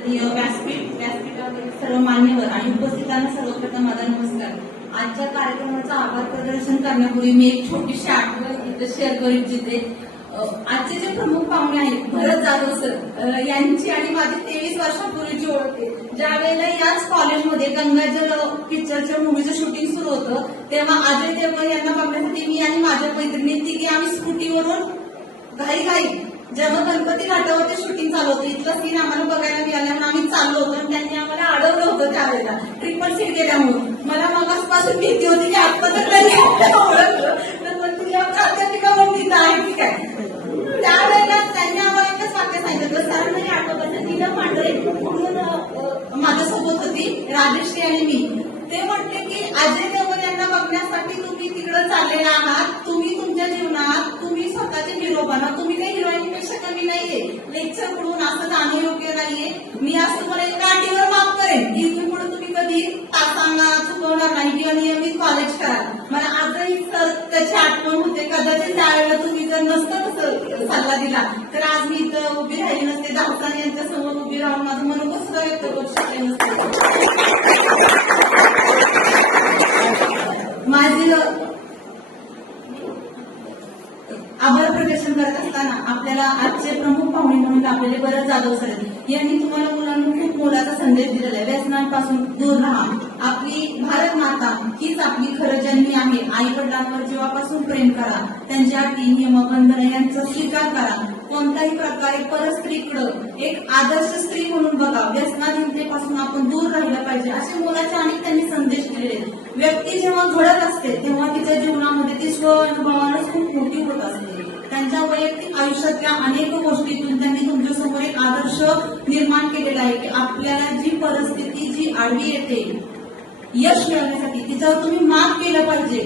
आदरणीय व्यासपीठावरील सर्व मान्यवर आणि उपस्थितांना सर्वप्रथम माझा नमस्कार. आजच्या कार्यक्रमाचं आभार प्रदर्शन करण्यापूर्वी मी एक छोटीशी आठवण इथं शेअर करू इच्छिते. आजचे जे प्रमुख पाहुणे आहेत भरत जाधव सर यांची आणि माझी 23 वर्षांपूर्वीची ओळख आहे. ज्या वेळेला याच कॉलेजमध्ये गंगाजल पिक्चरच्या मूवीचं शूटिंग सुरू होतं तेव्हा अजय देवगण यांना बघण्यासाठी मी आणि माझ्या मैत्रिणी तिघी आम्ही स्कूटीवरून घाई जेव्हा गणपती घाटावर ते शूटिंग चालू होतं इथलं सीन आम्हाला बघायला मिळालं म्हणून आम्ही चाललो होतो आणि त्यांनी आम्हाला अडवलं होतं त्यावेळेला ट्रिपल सीट गेल्यामुळे. मला मगासपासून भीती होती की आत्महत्या ओळखलं तर मग तुझ्या प्राध्यापिकावर भीती आहे की काय. त्यावेळेला त्यांनी आम्हाला एकच वाक्य सांगितलं. सर नाही आठवतं नीलम मांडरे म्हणून माझ्यासोबत होती राजेश्री आणि मी. ते म्हटले की अजय देवगण यांना बघण्यासाठी तुम्ही तिकडे चाललेला आहात. तुम्ही तुमच्या जीवनात तुम्ही स्वतःचे हिरो बना. तुम्ही काही हिरोईनपेक्षा कमी नाहीये. लेक्चर कडून असं जाणं योग्य नाहीये. मी असं तुम्हाला एका अटीवर माफ करेन की इथून पुढे तुम्ही कधी तासांना चुकवणार नाही किंवा नियमित कॉलेज करा. मला आजही सर त्याची आठवण होते. कदाचित त्यावेळेला तुम्ही जर नसतं तसं सल्ला दिला तर आज मी इथं उभी राहिली नसते. दावताना यांच्या समोर उभी राहून माझं मनोगत सुद्धा व्यक्त करू शकले नसते. माझे आभार प्रदर्शन करत असताना आपल्याला आजचे प्रमुख पाहुणे म्हणून आपल्याला भरत जाधव सर यांनी तुम्हाला मुलांना खूप मोलाचा संदेश दिलेला आहे. व्यसनांपासून दूर राहा. आपली भारत माता हीच आपली खरं जन्मी आहे. आई वडिलांवर जीवापासून प्रेम करा. त्यांच्या अटी नियम बंधन यांचा स्वीकार करा. कोणत्याही प्रकारे परस्त्रीकडं एक आदर्श स्त्री म्हणून बघा. व्यसनाधीनतेपासून आपण दूर राहिलं पाहिजे असे मोलाचे अनेक त्यांनी संदेश दिलेले. व्यक्ती जेव्हा घडत असते तेव्हा तिच्या जीवनामध्ये ती स्व अनुभवानच खूप मोठी होत असते. त्यांच्या वैयक्तिक आयुष्यातल्या अनेक गोष्टीतून त्यांनी तुमच्या समोर एक आदर्श निर्माण केलेला आहे की आपल्याला जी परिस्थिती जी आडवी येते यश मिळवण्यासाठी तिच्यावर तुम्ही मात केलं पाहिजे.